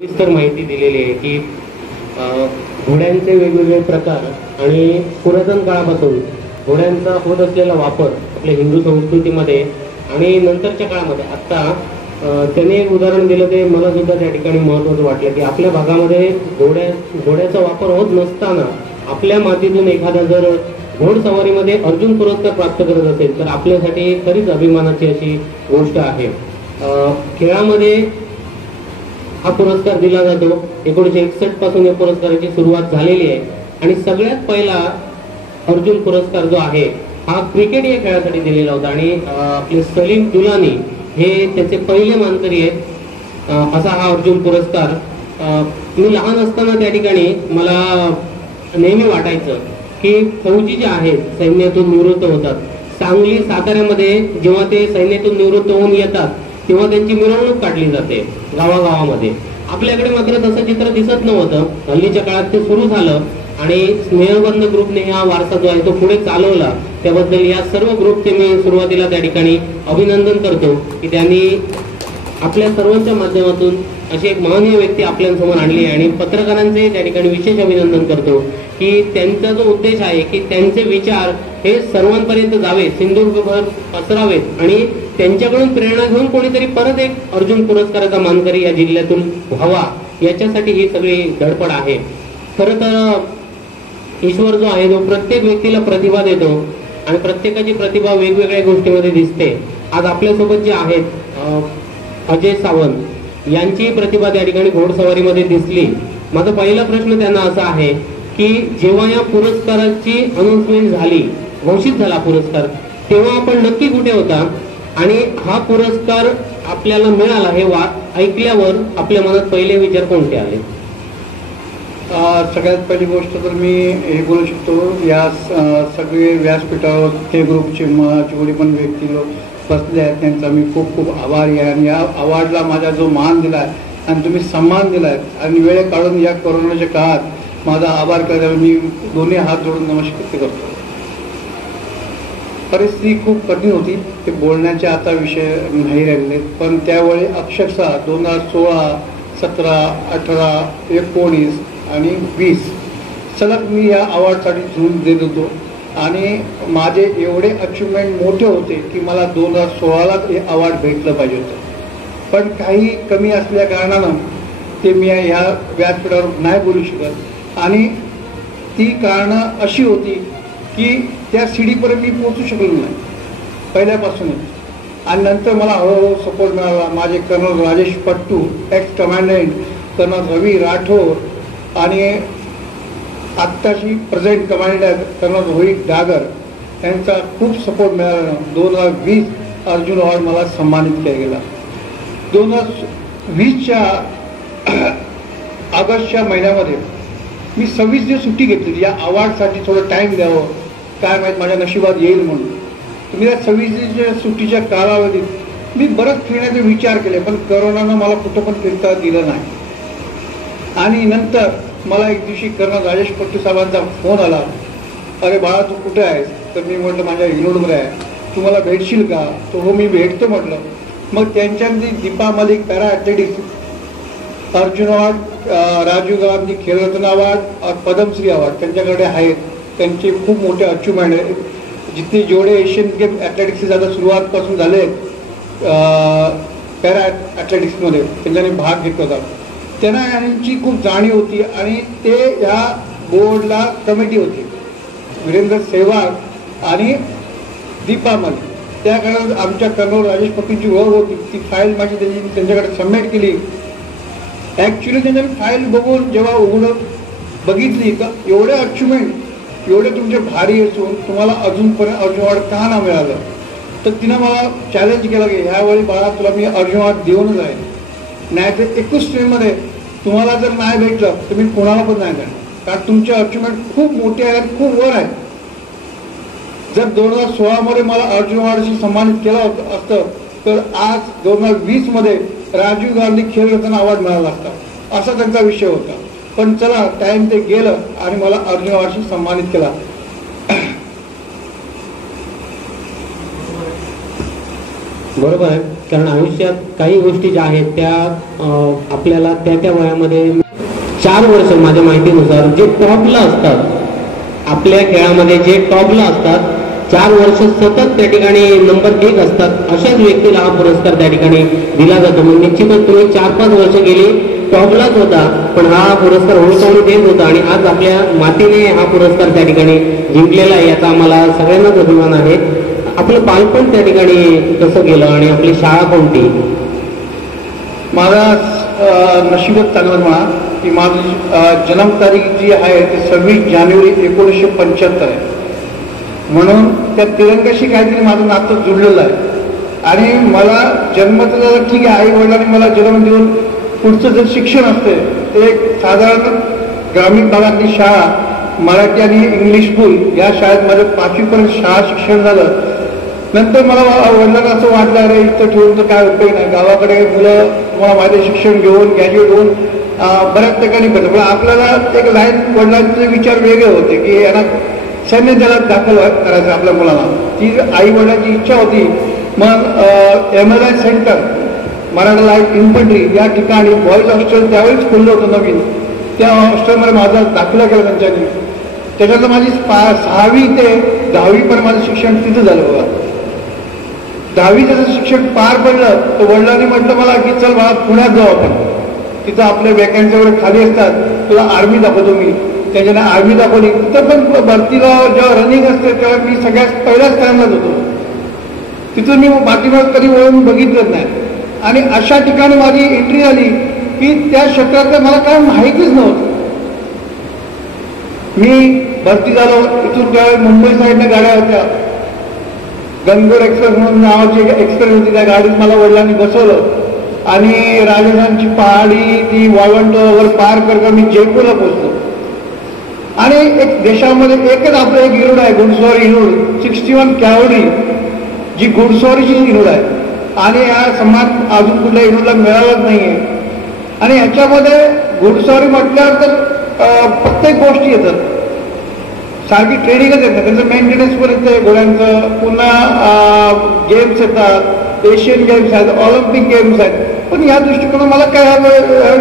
सविस्तर माहिती दिलेली आहे की घोड्यांचे वेगवेगळे प्रकार आणि पुरातन काळापासून घोड्यांचा होत असलेला वापर आपल्या हिंदू संस्कृतीमध्ये आणि नंतरच्या काळामध्ये आत्ता त्याने एक उदाहरण दिलं ते मला सुद्धा त्या ठिकाणी महत्त्वाचं वाटलं की आपल्या भागामध्ये घोड्याचा वापर होत नसताना आपल्या मातीतून एखादा जर घोडसवारीमध्ये अर्जुन पुरस्कार प्राप्त करत असेल तर आपल्यासाठी खरीच अभिमानाची अशी गोष्ट आहे। खेळामध्ये हा पुरस्कार दिला जातो। 1961 पासून या पुरस्काराची सुरुवात झालेली आहे आणि सगळ्यात पहिला अर्जुन पुरस्कार जो आहे हा क्रिकेट या खेळासाठी दिलेला होता आणि आपले सलीम दुलानी हे त्याचे पहिले मानकरी आहेत। असा हा अर्जुन पुरस्कार मी लहान असताना त्या ठिकाणी मला नेहमी वाटायचं की फौजी जे आहेत सैन्यातून निवृत्त होतात, सांगली साताऱ्यामध्ये जेव्हा ते सैन्यातून निवृत्त होऊन येतात तेव्हा त्यांची मिरवणूक काढली जाते गावागावामध्ये। आपल्याकडे मात्र तसं चित्र दिसत नव्हतं। हल्लीच्या काळात ते सुरू झालं आणि स्नेहबंध ग्रुपने हा वारसा जो आहे तो पुढे चालवला। त्याबद्दल या सर्व ग्रुपचे मी सुरुवातीला त्या ठिकाणी अभिनंदन करतो की त्यांनी आपल्या सर्वांच्या माध्यमातून अशी एक महनीय व्यक्ती आपल्यासमोर आणली आहे आणि पत्रकारांचे त्या ठिकाणी विशेष अभिनंदन करतो की त्यांचा जो उद्देश आहे की त्यांचे विचार हे सर्वांपर्यंत जावे, सिंधुदुर्गभर पसरावेत आणि त्यांच्याकडून प्रेरणा घेऊन कोणीतरी परत एक अर्जुन पुरस्काराचा मानकरी या जिल्ह्यातून व्हावा याच्यासाठी ही सगळी धडपड आहे। खरं तर ईश्वर जो आहे तो प्रत्येक व्यक्तीला प्रतिभा देतो आणि प्रत्येकाची प्रतिभा वेगवेगळ्या गोष्टीमध्ये दिसते। आज आपल्यासोबत जे आहेत अजय सावंत यांची प्रतिभा त्या ठिकाणी घोडसवारीमध्ये दिसली। माझा पहिला प्रश्न त्यांना असा आहे की जेव्हा या पुरस्काराची अनाउन्समेंट झाली, घोषित झाला पुरस्कार, तेव्हा आपण नक्की कुठे होता आणि हा पुरस्कार आपल्याला मिळाला हे ऐकल्यावर आपल्या मनात पहिले विचार कोणते आले? सगळ्यात पहिली गोष्ट तर मी हे बोलू शकतो, या सगळे व्यासपीठावर ते ग्रुपचे जेवढे पण व्यक्ती लोक बसले आहेत त्यांचा मी खूप खूप आभारी आहे आणि या अवॉर्डला माझा जो मान दिला आहे आणि तुम्ही सन्मान दिला आहे आणि वेळ काढून या कोरोनाच्या काळात माझा आभार करायला मी दोन्ही हात जोडून नमस्कार करतो। परिस्थिती खूप कठीण होती, ते बोलण्याचे आता विषय नाही राहिले, पण त्यावेळी अक्षरशः 2016, 17, 18, 19 आणि 20 सलग मी या अवॉर्डसाठी झूम देत होतो आणि माझे एवढे अचिव्हमेंट मोठे होते की मला 2016लाच हे अवॉर्ड भेटलं पाहिजे होतं, पण काही कमी असल्या कारणानं ते मी ह्या व्यासपीठावर नाही बोलू शकत आणि ती कारणं अशी होती की त्या सीडीपर्यंत मी पोहोचू शकलो नाही पहिल्यापासूनच आणि नंतर मला हळूहळू सपोर्ट मिळाला। माझे colonel Rajesh Pattu, ex commandant colonel Ravi Rathod आणि आत्ताशी present commandant colonel Rohit Dagar यांचा खूप सपोर्ट मिळाला। 2020 अर्जुन अवॉर्ड मला सन्मानित केला गेला। 2020च्या ऑगस्टच्या महिन्यामध्ये मी 26 दिवस सुट्टी घेतली या अवॉर्डसाठी, थोडं टाईम द्यावं, काय माहीत माझ्या नशिबात येईल म्हणून। तुम्ही या 26 दिवसाच्या सुट्टीच्या कालावधीत मी बरंच फिरण्याचे विचार केले, पण करोनानं मला कुठं पण फिरता दिलं नाही आणि नंतर मला एक दिवशी कर्नल राजेश पट्टू साहेबांचा फोन आला, अरे बाळा तू कुठे आहेस? तर मी म्हटलं माझ्या इंग्लंडमध्ये आहे, तू मला भेटशील का? तो हो मी भेटतो म्हटलं। मग त्यांच्यामध्ये Deepa Malik para athletics Arjun award, Rajiv Gandhi Khel Ratna award, Padma Shri award त्यांच्याकडे आहेत। त्यांचे खूप मोठे अचिव्हमेंट आहे, जिथे जेवढे एशियन गेम ॲथलेटिक्सचे आता सुरुवातपासून झाले पॅरा ॲथलेटिक्समध्ये त्यांच्याने भाग घेतला होता। त्यांना यांची खूप जाणीव होती आणि ते या बोर्डला कमिटी होती, वीरेंद्र सेहवाग आणि दीपा मलिक। त्या काळात आमच्या कर्नल राजेश पट्टूंची ओळख होती, ती फाईल माझी त्यांच्याकडे सबमिट केली। ॲक्च्युली त्यांनी फाईल बघून जेव्हा उघडून बघितली तर एवढे अचिव्हमेंट, एवढे तुमचे भारी असून तुम्हाला अजूनपर्यंत अर्जुन अवॉर्ड का ना मिळालं, तर तिनं मला चॅलेंज केलं की ह्यावेळी बाळा तुला मी अर्जुन अवॉर्ड देऊनच आहे, नाही तर 21 ट्रेनमध्ये तुम्हाला जर नाही भेटलं तर मी कोणाला पण नाही देणार, कारण तुमचे अचिव्हमेंट खूप मोठे आहेत, खूप वर आहेत। जर 2016मध्ये मला अर्जुन अवॉर्डशी सन्मानित केलं असतं तर आज 2020मध्ये राजीव गांधी खेलरत्न अवॉर्ड मिळाला असता, असा त्यांचा विषय होता। पण चला टाइम ते गेलं आणि मला अर्जुन अवॉर्डशी सन्मानित केला। बरोबर आहे, कारण आयुष्यात काही गोष्टी ज्या आहेत त्या आपल्याला त्या त्या वयामध्ये 4 वर्ष माझ्या माहितीनुसार जे टॉपला असतात, आपल्या खेळामध्ये जे टॉपला असतात 4 वर्ष सतत त्या ठिकाणी नंबर 1 असतात, अशाच व्यक्तीला हा पुरस्कार त्या ठिकाणी दिला जातो. मग निश्चितच तुम्ही 4-5 वर्ष गेली टॉपलाच होता, पण हा पुरस्कार ओळखवणी देत होता आणि आज आपल्या मातीने हा पुरस्कार त्या ठिकाणी जिंकलेला आहे, याचा आम्हाला सगळ्यांनाच अभिमान आहे. आपलं बालपण त्या ठिकाणी कसं गेलं आणि आपली शाळा कोणती? माझा नशीबच चांगलं म्हणा की माझी जन्मतारीख जी आहे ती 26 जानेवारी 1975 आहे, म्हणून त्या तिरंगाशी काहीतरी माझं नातं जुळलेलं आहे. आणि मला जन्मत ठीक आहे, आई वडिलांनी मला जन्म देऊन पुढचं जे शिक्षण असते ते एक साधारण ग्रामीण भागातली शाळा, मराठी आणि इंग्लिश स्कूल या शाळेत माझं 5वीपर्यंत शाळा शिक्षण झालं. नंतर मला वडिलांना असं वाटलं अरे इथं ठेवून तर काय उपयोग नाही, गावाकडे मुलं मला माझे शिक्षण घेऊन ग्रॅज्युएट होऊन बऱ्याच ठिकाणी करतो, पण आपल्याला एक लाईन वडिलांचे विचार वेगळे होते की यांना सैन्य दलात दाखल करायचं आपल्या मुलाला. ती आई वडिलांची इच्छा होती. मग MLI centre Maratha light infantry या ठिकाणी बॉईज हॉस्टेल त्यावेळेस खोललं होतं नवीन, त्या हॉस्टेलमध्ये माझा दाखला केला त्यांच्यानी. त्याच्यातलं माझी 6वी ते 10वीपर्यंत माझं शिक्षण तिथं झालं बघा. 10वी त्याचं शिक्षण पार पडलं तर वडिलांनी म्हटलं मला की चल मला पुण्यात जाऊ आपण, तिथं आपल्या वॅकन्सी वगैरे खाली असतात, तुला आर्मी दाखवतो मी. त्याच्याने आर्मी दाखवली. तिथं पण भरतीला जेव्हा रनिंग असते तेव्हा मी सगळ्यात पहिल्याच टाइमलाच होतो. तिथून मी पाठीमाग कधी वळून बघितलंच नाही. आणि अशा ठिकाणी माझी एंट्री झाली की त्या क्षेत्रातलं मला काय माहितीच नव्हतं. मी भरती झालो. इथून त्यावेळेस मुंबई साईडने गाड्या होत्या, गणगोर एक्सप्रेस म्हणून नावाची एक्सप्रेस होती, त्या गाडीत मला वडिलांनी बसवलं आणि राजस्थानची पहाडी ती वाळवंट वगैरे पार करत मी जयपूरला पोहोचलो. आणि एक देशामध्ये एकच आपलं एक इनूड आहे, घुडसवारी इनूड 61 कॅव्हलरी, जी घुडसवारीची इनूड आहे आणि हा सन्मान अजून कुठल्या इनूडला मिळालाच नाहीये. आणि ह्याच्यामध्ये घुडसवारी म्हटल्यावर तर प्रत्येक गोष्टी येतात, सारखी ट्रेनिंगच येत नाही, त्यांचं मेंटेनन्स पण येते घोड्यांचं, पुन्हा गेम्स येतात, एशियन गेम्स आहेत, ऑलिम्पिक गेम्स आहेत. पण या दृष्टिकोनात मला काय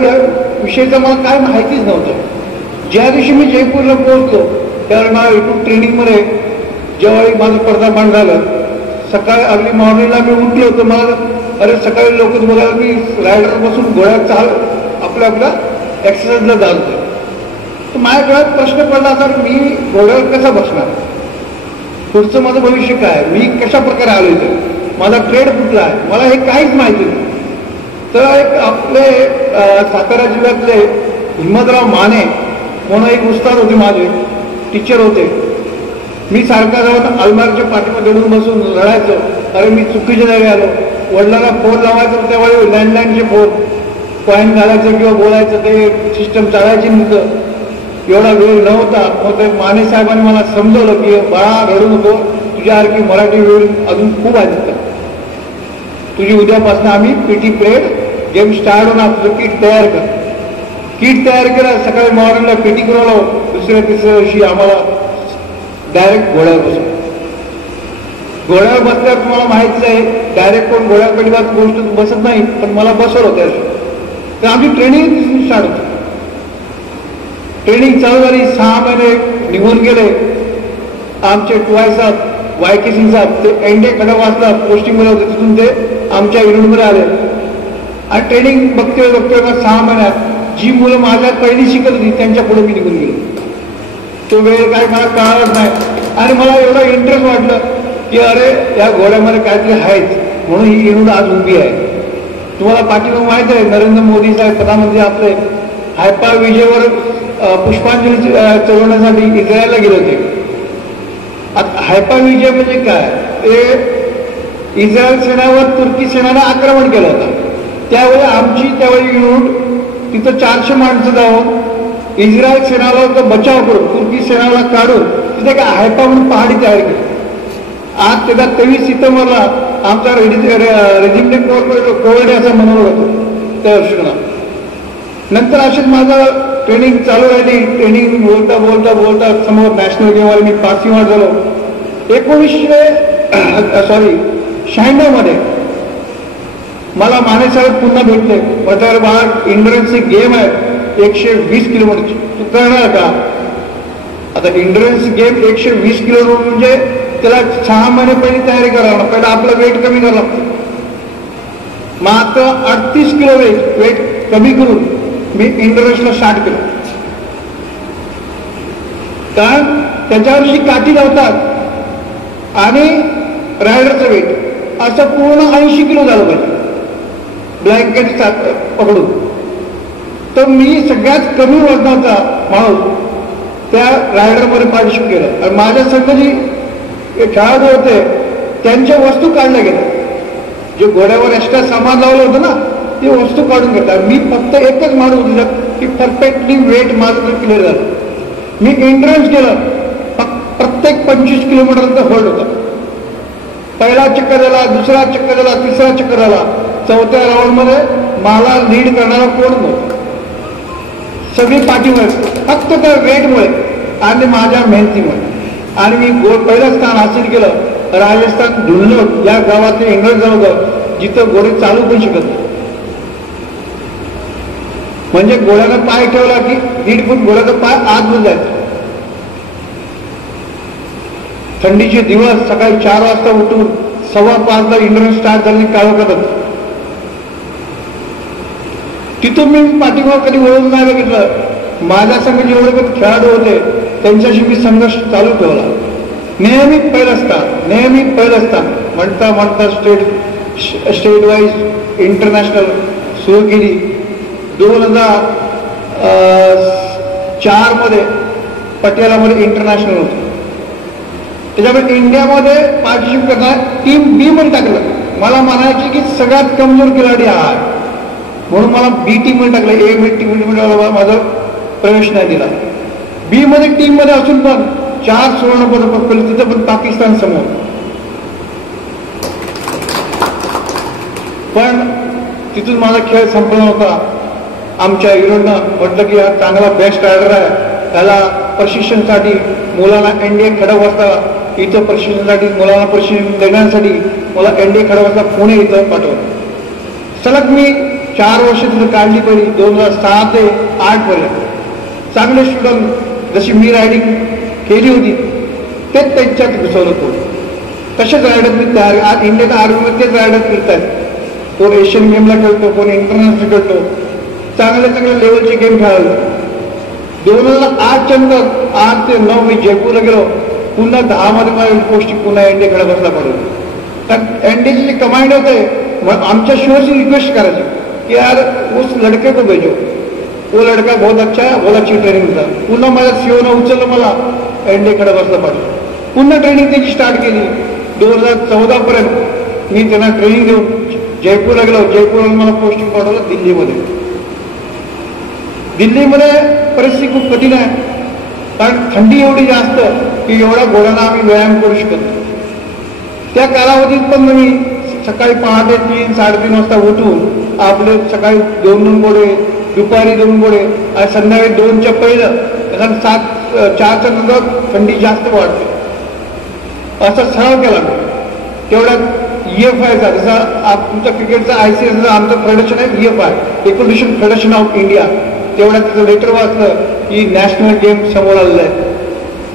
या विषयीचं मला काय माहितीच नव्हतं. ज्या दिवशी मी जयपूरला पोहोचलो त्यावेळी मला इथून ट्रेनिंगमध्ये जेव्हा माझं पदार्पण झालं, सकाळी अगदी मॉर्निंगला मी उठलो होतो, मला अरे सकाळी लोकच बघायला मी रायडर बसून घोड्यात चाल आपल्या एक्सरसाइजला जात होतो. तर माझ्या डोळ्यात प्रश्न पडला असा मी घोड्यावर कसा बसणार, पुढचं माझं भविष्य काय, मी कशा प्रकारे आलो इथं, माझा ट्रेड कुठला आहे, मला हे काहीच माहिती नाही. तर एक आपले सातारा जिल्ह्यातले हिम्मतराव माने म्हणून एक उस्ताद होते, माझे टीचर होते. मी सारखा जाऊन अलमारीच्या पाठीमध्ये दडून बसून लढायचो. अरे मी चुकीच्या जागी आलो, वडिलांना फोन लावायचं त्यावेळी लँडलाईनचे फोन, कॉईन घालायचं किंवा बोलायचं ते सिस्टम चालायची नव्हतं, एवढा वेळ नव्हता. मग ते माने साहेबांनी मला समजवलं की बाळा रडू नको, तुझ्यासारखी मराठी वेळ अजून खूप आहेत, तुझी उद्यापासून आम्ही PT परेड गेम स्टार्ट होणार, तुझं किट तयार कर. किट तयार केलं, सकाळी मॉर्निंगला PT करून आलो. दुसऱ्या तिसऱ्या दिवशी आम्हाला डायरेक्ट घोड्यावर बसलो. घोड्यावर बसल्यावर तुम्हाला माहितीच आहे डायरेक्ट कोण घोड्यावर पहिली बात गोष्ट बसत नाही, पण मला बसवलं त्या दिवशी. तर आमची ट्रेनिंग स्टार्ट होती. ट्रेनिंग चालू झाली, 6 महिने निघून गेले. आमचे टुवाय साहेब, YK सिंग साहेब ते एनडे खडकवासला पोस्टिंगमध्ये होते, तिथून ते आमच्या युनिटमध्ये आले आणि ट्रेनिंग बघतोय 6 महिन्यात जी मुलं माझ्यात पहिली शिकत होती त्यांच्या पुढे मी निघून गेलो. तो वेळ काय मला कळालंच नाही. आणि मला एवढा इंटरेस्ट वाटलं की अरे या घोड्यामध्ये काहीतरी आहेच, म्हणून ही युनिट आज उभी आहे. तुम्हाला पाठीमागे माहित आहे नरेंद्र मोदी साहेब प्रधानमंत्री आपले हायपा विजयवर पुष्पांजली चढवण्यासाठी इस्रायलला गेले होते. आता हायपा विजय म्हणजे काय, ते इस्रायल सेनावर तुर्की सेनाने आक्रमण केलं होतं. त्यावेळी आमची त्यावेळी युनिट तिथं 400 माणसं जाऊन इस्रायल सेनाला बचाव करून तुर्की सेनाला काढून तिथे काय हायपा म्हणून पहाडी तयार केली. आज त्याचा 23 सितंबरला आमचा रेजिमेंट कोविड असं मनवलं होतं त्या वर्षीला. नंतर असेच माझं ट्रेनिंग चालू राहिली. ट्रेनिंग बोलता बोलता बोलता समोर नॅशनल गेमवाले मी पासिंग आउट झालो. 1996 मध्ये मला माने साहेब पुन्हा भेटले, म्हटलं बाळ इंड्रन्सची गेम आहे 120 किलोमीटरची, तू करणार का? आता इंड्रन्स गेम 120 किलोमीटर म्हणजे त्याला 6 महिने पहिली तयारी करावं लागतं, पहिला आपलं वेट कमी करावं लागतं. मात्र 38 किलो वेट कमी करून मी इंड्रन्सला स्टार्ट केलं, कारण त्याच्यावरची काठी लावतात आणि रायडरचं वेट असं पूर्ण 80 किलो झालं पाहिजे ब्लँकेट पकडून. तर मी सगळ्यात कमी वजनाचा माणूस त्या रायडरमध्ये पार्टिसिपेट केलं आणि माझ्या संघ जी खेळाडू होते त्यांच्या वस्तू काढल्या गेल्या, जे घोड्यावर एक्स्ट्रा सामान लावलं होतं ना ती वस्तू काढून घेतात. मी फक्त एकच माणूस होतो की परफेक्टली वेट माझं क्लिअर झालं. मी एंट्रन्स केलं, प्रत्येक 25 किलोमीटरचा होल्ड होता. पहिला चक्कर झाला, दुसरा चक्कर झाला, तिसरा चक्कर झाला, चौथ्या राऊंडमध्ये मला लीड करणारा कोण नव्हता. सगळी पाठीवर फक्त त्या वेटमुळे आणि माझ्या मेहनतीमुळे. आणि मी पहिलं स्थान हासिल केलं राजस्थान धुल्लोक या गावातले इंग्रज जवळ, जिथं घोडे चालू पण शिकत नाही. म्हणजे घोड्यानं पाय ठेवला की 1.5 फूट घोड्याचा पाय आत जायचा. थंडीचे दिवस, सकाळी 4 वाजता उठून 5:15 इंटरनेट स्टार्ट झाली काळो करत. तिथून मी पाठीमाग कधी वळून नाही बघितलं. माझ्या संघ जेवढे पण खेळाडू होते त्यांच्याशी मी संघर्ष चालू ठेवला. नेहमी पहिलं स्थान म्हणता म्हणता स्टेट वाईज इंटरनॅशनल सुरू केली. 2004 मध्ये पटियालामध्ये इंटरनॅशनल होतं. त्याच्यामध्ये इंडियामध्ये पार्टिसिपेट करणार टीम बी मध्ये टाकलं. मला म्हणायची की सगळ्यात कमजोर खिलाडी हा आहे, म्हणून मला बी टीम मध्ये टाकलं. ए टीम मध्ये माझा प्रवेश नाही दिला. बी मध्ये टीम मध्ये असून पण 4 सुवर्ण पदक पटकवले, तिथं पण पाकिस्तान समोर. पण तिथून माझा खेळ संपला होता. आमच्या हिरोनं म्हटलं की हा चांगला बेस्ट रायडर आहे, त्याला प्रशिक्षणासाठी मुलांना एनडीए खडकवासला इथं प्रशिक्षणासाठी मुलांना प्रशिक्षण देण्यासाठी मला एनडीए खडकवासला पुणे इथं पाठवलं. सलग मी 4 वर्ष तिथं काढली पहिली 2006 ते 2008 पर्यंत. चांगले स्टुडंट जशी मी रायडिंग केली होती तेच त्यांच्यात घुसवलं होतं. तसेच रायडर मी तयार. आज इंडियन आर्मीमध्ये तेच रायडर फिरत आहेत. कोण एशियन गेमला खेळतो, कोण इंटरनॅशनल खेळतो, चांगल्या लेवलचे गेम खेळायला. 2008 नंतर 8 ते 9 मी जयपूरला गेलो. पुन्हा 10 मध्ये माझी पोस्टिंग पुन्हा एनडीए खडकवासला पडली. कारण एनडीएचे जे कमांड होते आमच्या शिवची रिक्वेस्ट करायची की यार उस लड़के को भेजो, वो लड़का बहुत अच्छा है, बहुत अच्छी ट्रेनिंग होता. पुन्हा माझ्या सीओनं उचललं, मला एनडीए खडकवासला पाठवलं. पुन्हा ट्रेनिंग त्याची स्टार्ट केली. 2014 पर्यंत मी त्यांना ट्रेनिंग देऊन जयपूरला गेलो. जयपूरला मला पोस्टिंग पाठवलं दिल्लीमध्ये. दिल्लीमध्ये परिस्थिती खूप कठीण आहे, कारण थंडी एवढी जास्त की एवढ्या घोड्यांना आम्ही व्यायाम करू शकत नाही. त्या कालावधीत पण मी सकाळी पहाटे 3-3:30 वाजता उठून आपले सकाळी 2 घोडे, दुपारी 2 घोडे आणि संध्याकाळी 2च्या पहिलं, कारण 4च्या नंतर थंडी जास्त वाढते, असा सराव केला. तेवढ्यात EFIचा जसा तुमचा क्रिकेटचा ICC आमचं फेडरेशन आहे EFI, इक्विलिशन फेडरेशन ऑफ इंडिया, तेवढ्यात त्याचं लेटर वाचलं की नॅशनल गेम समोर आलेलं आहे.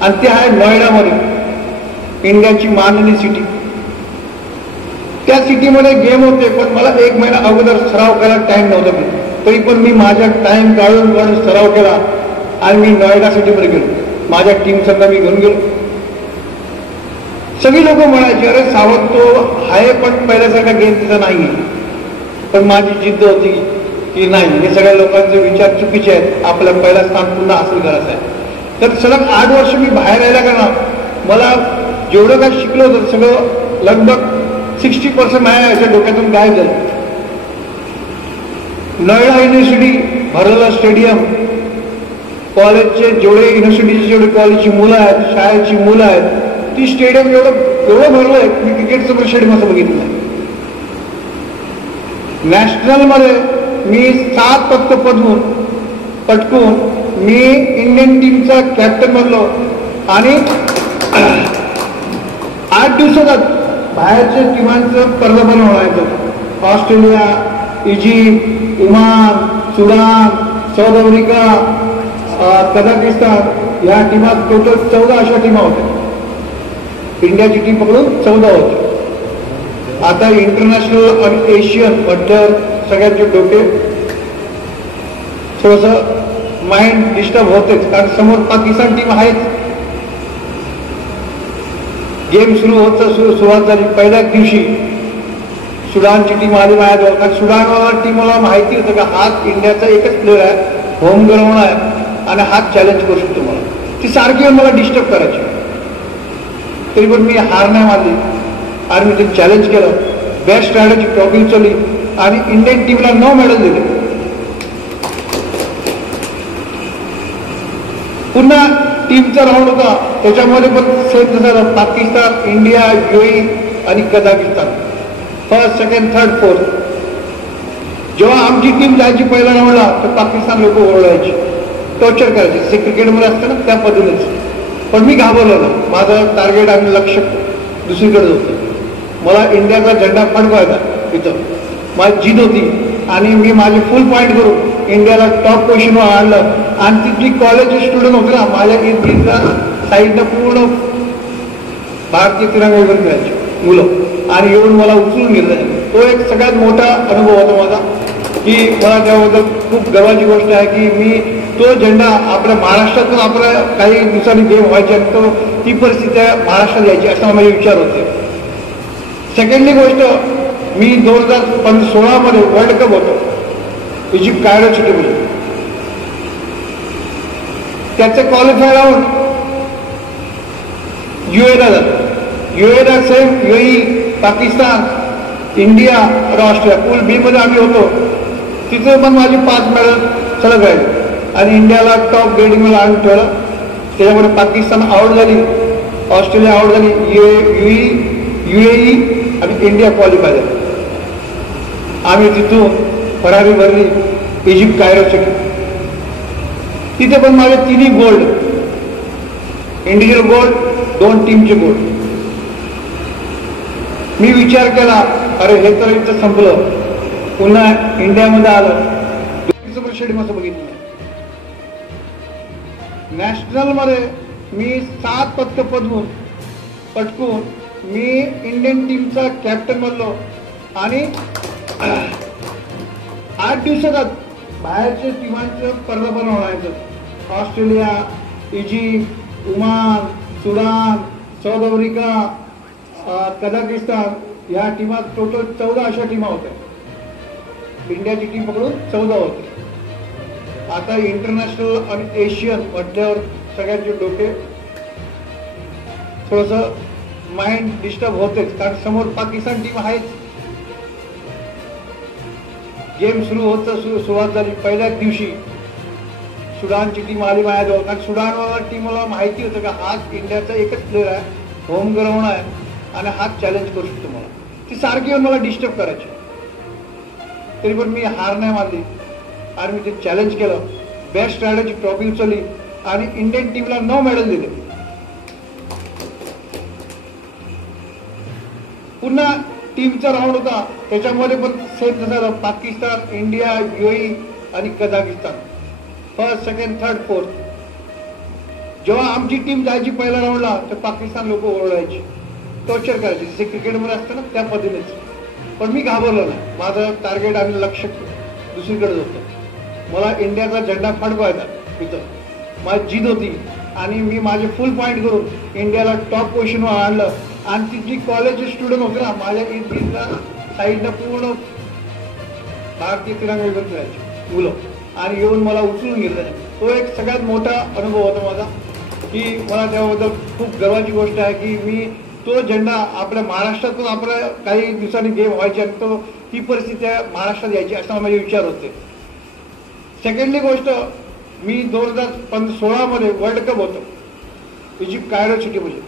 आणि ते आहे नोएडामध्ये, इंडियाची माननीय सिटी. त्या सिटीमध्ये गेम होते, पण मला 1 महिना अगोदर सराव करायला टाइम नव्हता. तरी पण मी माझ्या टाइम काढून सराव केला आणि मी नोएडा सिटीमध्ये गेलो. माझ्या टीम संघ मी घेऊन गेलो. सगळी लोक म्हणायचे अरे सावंत तो आहे पण पहिल्यासारखा गेम तिचा नाही. पण माझी जिद्द होती की नाही, हे सगळ्या लोकांचे विचार चुकीचे आहेत, आपल्या पहिला स्थान पुन्हा हासिल करायचं आहे. तर सलग 8 वर्ष मी बाहेर राहिला, कारण मला जेवढं काय शिकलो होतं सगळं लगभग 60% माझ्या याच्या डोक्यातून गायब झालं. नोएडा युनिव्हर्सिटी भरलेलं स्टेडियम, कॉलेजचे जेवढे युनिव्हर्सिटीचे जेवढे कॉलेजची मुलं आहेत, शाळेची मुलं आहेत, ती स्टेडियम एवढं भरलं आहे. मी क्रिकेटचं स्टेडियम असं बघितलं नाही. नॅशनलमध्ये मी 7 पदकं पटकून मी इंडियन टीमचा कॅप्टन बनलो. आणि 8 दिवसात बाहेरच्या टीमांचं पदार्पण व्हायचं. Australia, Egypt, Oman, Sudan, south Africa, Kazakhstan या टीमात टोटल 14 अशा टीमा होत्या. इंडियाची टीम पकडून 14 होती. आता इंटरनॅशनल आणि एशियन म्हटल्यावर सगळ्यांचे डोके थोडंसं माइंड डिस्टर्ब होतेच, कारण समोर पाकिस्तान टीम आहेच. गेम सुरुवात झाली पहिल्याच दिवशी सुडानची टीम आली माझ्याजवळ, कारण सुडानवाला टीम मला माहिती होतं का हाच इंडियाचा एकच प्लेअर आहे, होम ग्राउंड आहे आणि हाच चॅलेंज करू शकतो मला. ती सारखी येऊन मला डिस्टर्ब करायची, तरी पण मी हार नाही मानली आणि मी ते चॅलेंज केलं. बेस्ट स्ट्रॅटेजी ट्रॉफी उचलली आणि इंडियन टीमला 9 मेडल दिले. पुन्हा टीमचा राऊंड होता, त्याच्यामध्ये पण सेम तसं पाकिस्तान, इंडिया, UAE आणि Kazakhstan. First, second, third, fourth. जेव्हा आमची टीम जायची पहिल्या राऊंडला तर पाकिस्तान लोक ओरडायची, टॉर्चर करायचे, जसे क्रिकेटमध्ये असतं ना त्या पद्धतीनेच. पण मी घाबरलो ना, माझं टार्गेट आणि लक्ष दुसरीकडे होतं. मला इंडियाचा झेंडा फडकवायचा तिथं, माझी जीत होती आणि मी माझे फुल पॉईंट करून इंडियाला टॉप पोझिशनवर आणलं. आणि तिथली कॉलेजचे स्टुडंट होते ना माझ्या ईदला साईडनं पूर्ण भारतीय तिरंगा वगैरे खेळायचे मुलं आणि येऊन मला उचलून घेतलं. तो एक सगळ्यात मोठा अनुभव होता माझा, की मला त्याबद्दल खूप गर्वाची गोष्ट आहे की मी तो झेंडा आपल्या महाराष्ट्रातून आपल्या काही दिवसांनी गेम व्हायचे आणि तो ती परिस्थिती महाराष्ट्रात यायची असा माझे विचार होते. सेकंडली गोष्ट, मी 2016 मध्ये वर्ल्ड कप होतो इजिप्त कायरो सिटीमध्ये, त्याचे क्वालिफाय राहून UAEला झालं. UAEला सेम UAE, पाकिस्तान, इंडिया आणि ऑस्ट्रेलिया पूल B मध्ये आम्ही होतो. तिथे पण माझी 5 मेडल सलग राहिली आणि इंडियाला टॉप ग्रेडिंगला आणून ठेवलं. त्याच्यामध्ये पाकिस्तान आउट झाली, ऑस्ट्रेलिया आउट झाली, UAE आणि इंडिया क्वालिफाय झाली. आम्ही तिथून फरारी भरली इजिप्त कायरो सिटी. तिथे पण माझे 3 गोल्ड, इंडिव्हिज्युअल गोल्ड, 2 टीमचे गोल्ड. मी विचार केला, अरे हे तर इथं संपलं, पुन्हा इंडियामध्ये आलं. शेडिंग असं बघितलं. नॅशनलमध्ये मी 7 पदकं पटकून मी इंडियन टीमचा कॅप्टन बनलो आणि 8 दिवसात बाहेरच्या टीमांचं पदार्पण व्हायचं. Australia, Egypt, Oman, Sudan, south Africa, Kazakhstan या टीमात टोटल 14 अशा टीमा होत्या. इंडियाची टीम पकडून 14 होती. आता इंटरनॅशनल आणि एशियन म्हटल्यावर सगळ्यांचे डोके थोडंसं माइंड डिस्टर्ब होतेच, कारण समोर पाकिस्तान टीम आहेच. गेम सुरुवात झाली पहिल्याच दिवशी सुडानची टीम आली माझ्याजवळ, कारण सुडानवाला टीम मला माहिती होतं का हाच इंडियाचा एकच प्लेअर आहे, होम ग्राउंड आहे आणि हाच चॅलेंज करू शकतो मला. ती सारखी येऊन मला डिस्टर्ब करायची, तरी पण मी हार नाही मानली आणि मी ते चॅलेंज केलं. बेस्ट स्ट्रॅटेजी ट्रॉफी उचलली आणि इंडियन टीमला 9 मेडल दिले. पुन्हा टीमचा राऊंड होता, त्याच्यामध्ये पण सेम तसं पाकिस्तान, इंडिया, UAE आणि Kazakhstan. First, second, third, fourth. जेव्हा आमची टीम जायची पहिल्या राऊंडला तर पाकिस्तान लोक ओरडायची, टॉर्चर करायचे, जसे क्रिकेटमध्ये असतं ना त्या पद्धतीनेच. पण मी घाबरलो नाही, माझं टार्गेट आणि लक्ष दुसरीकडे होतं. मला इंडियाचा झेंडा फडकवायचा तिथं, माझी जीत होती आणि मी माझे फुल पॉईंट करून इंडियाला टॉप पोझिशनवर आणलं. आणि तिथली कॉलेजचे स्टुडंट होते ना माझ्या ईदला साईडनं पूर्ण भारतीय तिरंगा वगैरे खेळायचे मुलं आणि येऊन मला उचलून घेतलं. तो एक सगळ्यात मोठा अनुभव होता माझा, की मला त्याबद्दल खूप गर्वाची गोष्ट आहे की मी तो झेंडा आपल्या महाराष्ट्रातून आपल्या काही दिवसांनी गेम व्हायची आणि तो ती परिस्थिती महाराष्ट्रात यायची असा माझे विचार होते. सेकंडली गोष्ट, मी 2016 मध्ये वर्ल्ड कप होतो इजिप्त कायरो सिटीमध्ये,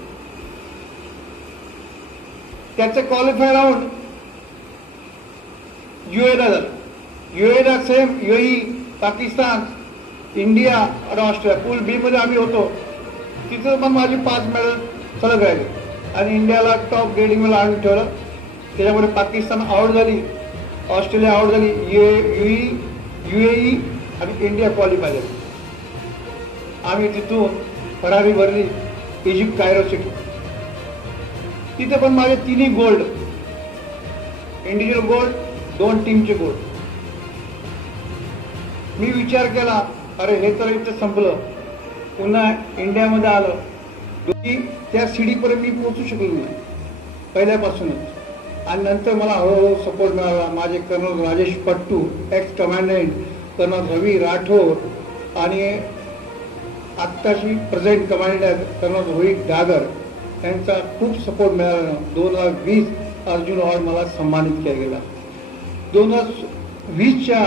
त्याचे क्वालिफाय राहून UAEला झालं. UAEला सेम UAE, पाकिस्तान, इंडिया आणि ऑस्ट्रेलिया पूल B मध्ये आम्ही होतो. तिथे पण माझी 5 मेडल सलग राहिली आणि इंडियाला टॉप ग्रेडिंगला आणून ठेवलं. त्याच्यामध्ये पाकिस्तान आउट झाली, ऑस्ट्रेलिया आउट झाली, UAE आणि इंडिया क्वालिफाय झाली. आम्ही तिथून फरारी भरली इजिप्त कायरो सिटी. तिथे पण माझे तिन्ही गोल्ड, इंडिव्हिज्युअल गोल्ड, 2 टीमचे गोल्ड. मी विचार केला, अरे हे तर इथं संपलं. पुन्हा इंडियामध्ये आलं, त्या सीडीपर्यंत मी पोहोचू शकलो नाही पहिल्यापासूनच. आणि नंतर मला हळूहळू सपोर्ट मिळाला. माझे colonel Rajesh Pattu, ex commandant, colonel Ravi Rathod आणि आत्ताशी present commandant colonel Rohit Dagar यांचा खूप सपोर्ट मिळाला. 2020 अर्जुन अवॉर्ड मला सन्मानित केला गेला. 2020च्या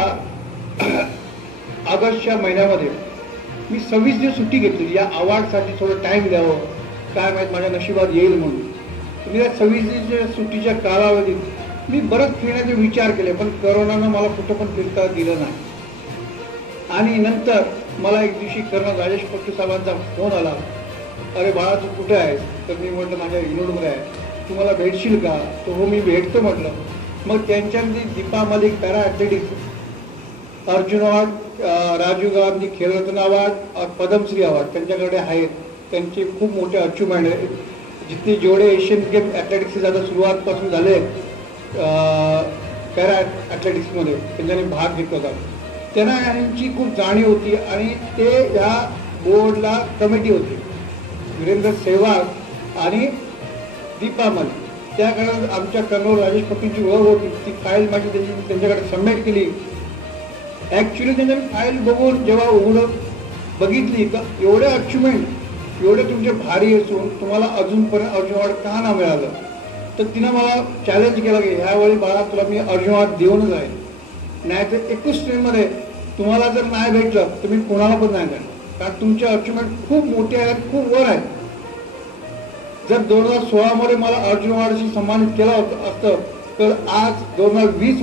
ऑगस्टच्या महिन्यामध्ये मी 26 दिवस सुट्टी घेतली. या अवॉर्डसाठी थोडं टाईम द्यावं, काय माहीत माझ्या नशिबात येईल म्हणून. मी या 26 दिवसाच्या सुट्टीच्या कालावधीत मी बरंच फिरण्याचे विचार केले, पण करोनानं मला कुठं पण फिरता दिलं नाही. आणि नंतर मला एक दिवशी कर्नल राजेश पट्टू साहेबांचा फोन आला, अरे बाळा तू कुठे आहेस? तर मी म्हटलं माझ्या इंग्लंडमध्ये आहे, तू मला भेटशील का? तो हो मी भेटतो म्हटलं. मग त्यांच्यामध्ये Deepa Malik para athletics, Arjun award, Rajiv Gandhi Khel Ratna award, Padma Shri award त्यांच्याकडे आहेत. त्यांचे खूप मोठे अचिव्हमेंट आहे. जितके जेवढे एशियन गेम ॲथलेटिक्सचे आता सुरुवातपासून झाले पॅरा ॲथलेटिक्समध्ये त्यांच्यानी भाग घेतला होता. त्यांना यांची खूप जाणीव होती आणि ते या बोर्डला कमिटी होती. वीरेंद्र सेहवाग आणि दीपा मलिक, त्याकडे आमच्या कर्नल राजेश पट्टूंची ओळख होती. ती फाईल माझी त्यांच्याकडे सबमिट केली. ॲक्च्युली त्यांनी फाईल बघून जेव्हा उघडून बघितली तर एवढे अचिव्हमेंट, एवढे तुमचे भारी असून तुम्हाला अजूनपर्यंत अर्जुन अवॉर्ड का ना मिळालं. तर तिनं मला चॅलेंज केलं की ह्यावेळी बाळा तुला मी अर्जुन अवॉर्ड देऊनच आहे, नाही तर 21 ट्रेनमध्ये तुम्हाला जर नाही भेटलं तर मी कोणाला पण नाही देणार, कारण तुमचे अचिव्हमेंट खूप मोठे आहेत, खूप वर आहेत. जर 2016 मला अर्जुन अवॉर्डशी सन्मानित केलं असतं तर आज 2020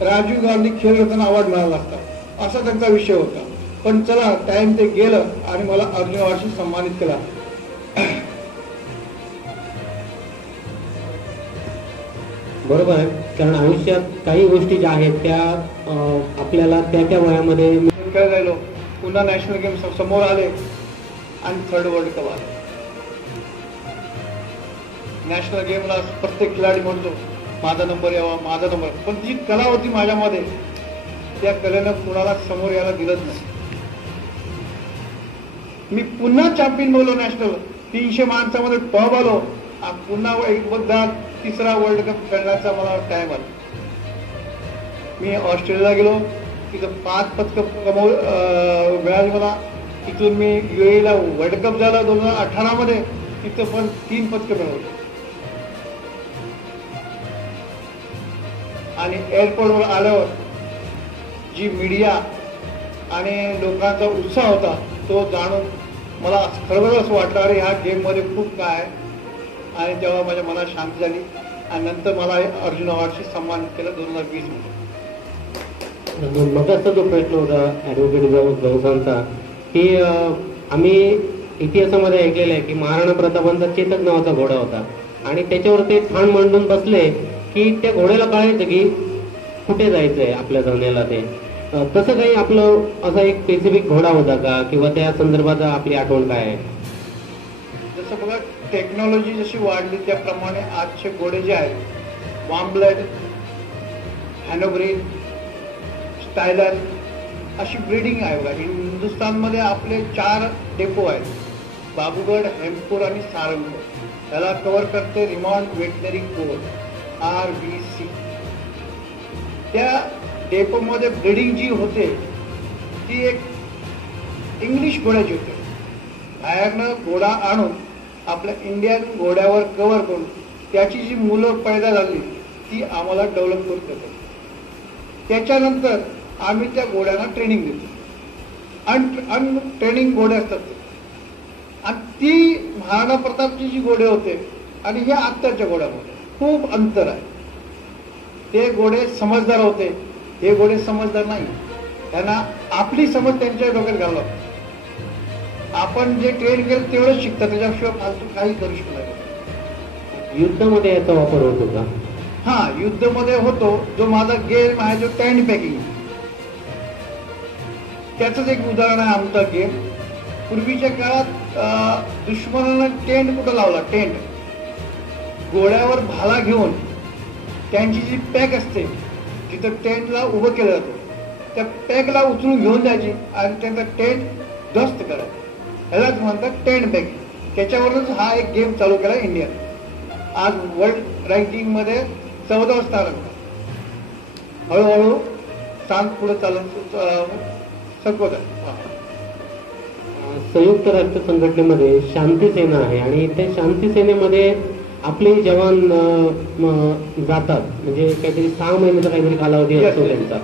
राजीव गांधी खेलरत्न अवॉर्ड मिळाला असता, असा त्यांचा विषय होता. पण चला टाइम ते गेलं आणि मला अर्जुन अवॉर्डशी सन्मानित केला. बरोबर आहे, कारण आयुष्यात काही गोष्टी ज्या आहेत त्या आपल्याला त्या वयामध्ये खेळ राहिलो. पुन्हा नॅशनल गेम समोर आले आणि 3rd वर्ल्ड कप आले. नॅशनल गेमला प्रत्येक खिलाडी म्हणतो माझा नंबर यावा, माझा नंबर. पण जी कला होती माझ्यामध्ये त्या कलेनं कुणाला समोर यायला दिलंच नाही. मी पुन्हा चॅम्पियन बोललो नॅशनल, 300 माणसामध्ये टॉप आलो. पुन्हा एकदा 3रा वर्ल्ड कप खेळण्याचा मला टाइम आला. मी ऑस्ट्रेलियाला गेलो, तिथं 5 पदकं मिळाली मला. तिथून मी UAEला वर्ल्ड कप झाला 2018 तिथं पण 3 पदकं मिळवली. आणि एअरपोर्टवर आल्यावर जी मीडिया आणि लोकांचा उत्साह होता तो जाणून मला खरोखर असं वाटलं, अरे ह्या गेममध्ये खूप काय आहे. आणि तेव्हा माझ्या मनात शांती झाली आणि नंतर मला अर्जुन अवॉर्डशी सन्मानित केलं 2020 मध्ये. मगाचा जो प्रश्न होता ॲडव्होकेट गौसांचा, की आम्ही इतिहासामध्ये ऐकलेलं आहे की महाराणा प्रतापांचा चेतक नावाचा घोडा होता आणि त्याच्यावर ते ठाण मांडून बसले की त्या घोड्याला कळायचं की कुठे जायचंय आपल्या जाण्याला. ते तसं काही आपलं असा एक स्पेसिफिक घोडा होता का, किंवा त्या संदर्भात आपली आठवण काय आहे? जसं बघा, टेक्नॉलॉजी जशी वाढली त्याप्रमाणे आजचे घोडे जे आहेत, वार्म-ब्लड, हॅनोब्रीन, स्टायलर अशी ब्रीडिंग आहे. बघा हिंदुस्थानमध्ये आपले 4 डेपो आहेत, बाबूगड, हेमपूर आणि सारंगपूर. याला कव्हर करते रिमॉन्ड वेटनरी कोर्ट RVC. त्या डेपोमध्ये ब्रीडिंग जी होते ती एक इंग्लिश घोड्याची होते. बाहेरनं घोडा आणून आपल्या इंडियन घोड्यावर कव्हर करून त्याची जी मुलं पैदा झाली ती आम्हाला डेव्हलप करून देतो. त्याच्यानंतर आम्ही त्या घोड्यांना ट्रेनिंग देतो. ट्रेनिंग घोडे असतात आणि ती महाराणा प्रतापची जी घोडे होते आणि हे आत्ताच्या घोड्यामध्ये खूप अंतर आहे. ते घोडे समजदार होते, हे घोडे समजदार नाही. त्यांना आपली समज त्यांच्या डोक्यात घालवं. आपण जे ट्रेन केलं तेवढंच शिकतात, त्याच्याशिवाय फालतू काही करू शकत नाही. युद्धामध्ये याचा वापर होतो का? हा युद्धमध्ये होतो जो माझा गेम आहे जो टेंट पॅकिंग, त्याचंच एक उदाहरण आहे आमचा गेम. पूर्वीच्या काळात दुश्मनानं टेंट कुठं लावला, टेंट घोड्यावर भाला घेऊन त्यांची जी पॅक असते तिथं टेंटला उभं केलं जातं, त्या पॅकला उचलून घेऊन जायची आणि त्यांचा टेंट ध्वस्त करायचा. ह्यालाच म्हणतात टेंट पॅकिंग. त्याच्यावरूनच हा एक गेम चालू केला इंडिया. आज वर्ल्ड रँकिंग मध्ये 14 स्थान. हळूहळू स्थान पुढे चालत संपत आहे. संयुक्त राष्ट्र संघटनेमध्ये शांती सेना आहे आणि त्या शांती सेनेमध्ये आपले जवान जातात, म्हणजे काहीतरी 6 महिन्याचा काहीतरी कालावधी असतो त्यांचा.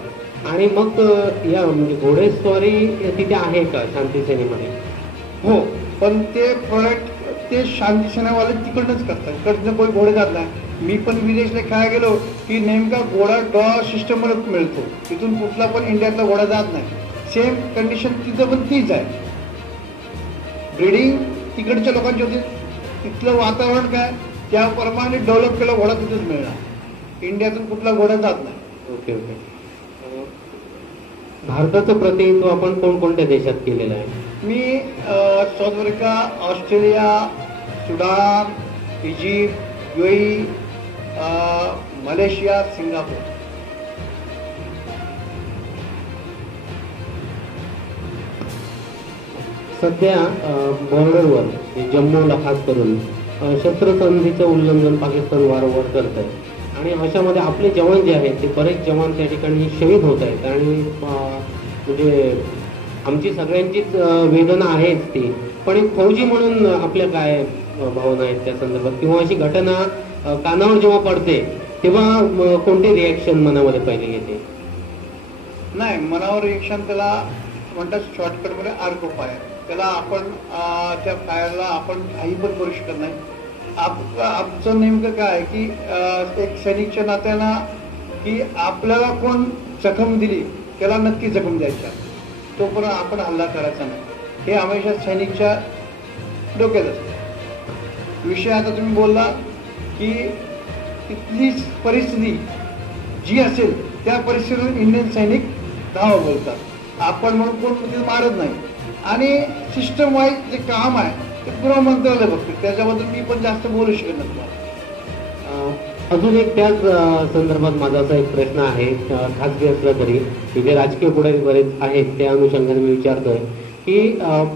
आणि मग या म्हणजे घोडेस्वारी तिथे आहे का शांती सेनेमध्ये? हो, पण ते प्रोडक्ट ते शांती सेनावाले तिकडनंच करतात, इकडनं कोणी घोडे जात नाही. मी पण विदेशला खेळायला गेलो की नेमका घोडा डॉ सिस्टम मध्ये मिळतो, तिथून कुठला पण इंडियातला घोडा जात नाही. सेम कंडिशन तिथं पण तीच आहे. ब्रीडिंग तिकडच्या लोकांची होती, तिथलं वातावरण काय त्याप्रमाणे डेव्हलप केला घोडा तिथेच मिळणार. इंडियातून कुठला घोडा जात नाही. Okay okay. भारताचं प्रतिनिधित्व आपण कोणकोणत्या देशात केलेलं आहे? मी South Africa, Australia, Sudan, Egypt, UAE, Malaysia, Singapore. सध्या बॉर्डरवर जम्मूला खास करून शस्त्रसंधीचं उल्लंघन पाकिस्तान वारंवार करत आहे आणि अशामध्ये आपले जवान जे आहेत ते बरेच जवान त्या ठिकाणी शहीद होत आहेत. आणि म्हणजे आमची सगळ्यांचीच वेदना आहेच ती, पण एक फौजी म्हणून आपल्या काय भावना आहेत त्या संदर्भात, किंवा अशी घटना कानावर जेव्हा पडते तेव्हा कोणते रिॲक्शन मनामध्ये पहिले येते? नाही, मनावर रिॲक्शन त्याला म्हणतात शॉर्टकटमध्ये आर्क फायर. त्याला आपण त्या फायरला आपण काही पण करू शकत नाही. आमचं नेमकं काय की एक सैनिकच्या नात्यानं की आपल्याला कोण जखम दिली त्याला नक्की जखम द्यायचा, तोपर्यंत आपण हल्ला करायचा नाही, हे हमेशा सैनिकच्या डोक्यात असतं. विषय आता तुम्ही बोलला की तिथली परिस्थिती जी असेल त्या परिस्थितीवर इंडियन सैनिक धावा बोलतात. आपण म्हणून कोण तिथे मारत नाही. आणि सिस्टम वाईज जे काम आहे ते गृह मंत्रालय बघतो, त्याच्याबद्दल मी पण जास्त बोलू शकत नाही. अजून एक त्याच संदर्भात माझा असा एक प्रश्न आहे, खाजगी असला तरी तिथे राजकीय पुढारी बरेच आहेत, त्या अनुषंगाने मी विचारतोय की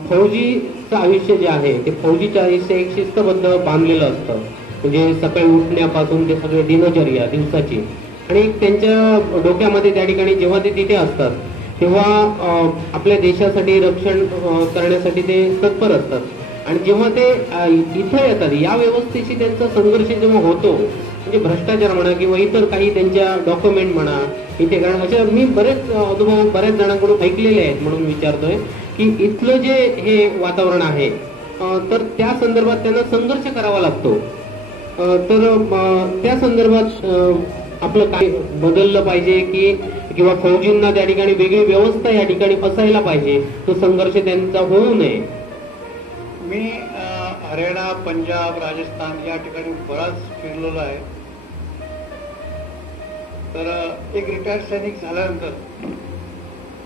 फौजीचं आयुष्य जे आहे ते फौजीचं आयुष्य एक शिस्तबद्ध बांधलेलं असतं. म्हणजे सकाळी उठण्यापासून ते सगळे दिनचर्या दिवसाची, आणि त्यांच्या डोक्यामध्ये त्या ठिकाणी जेव्हा ते तिथे असतात तेव्हा आपल्या देशासाठी रक्षण करण्यासाठी ते तत्पर असतात. आणि जेव्हा ते इथं येतात या व्यवस्थेशी त्यांचा संघर्ष जेव्हा होतो, म्हणजे भ्रष्टाचार म्हणा किंवा इतर काही त्यांच्या डॉक्युमेंट म्हणा इथे, कारण अशा मी बरेच अनुभव बऱ्याच जणांकडून ऐकलेले आहेत म्हणून विचारतोय की इथलं जे हे वातावरण आहे तर त्या संदर्भात त्यांना संघर्ष करावा लागतो. तर त्या संदर्भात आपलं काय बदललं पाहिजे की किंवा फौजींना त्या ठिकाणी वेगळी व्यवस्था या ठिकाणी असायला पाहिजे, तो संघर्ष त्यांचा होऊ नये? मी हरियाणा, पंजाब, राजस्थान या ठिकाणी बराच फिरलेलो आहे. तर एक रिटायर्ड सैनिक झाल्यानंतर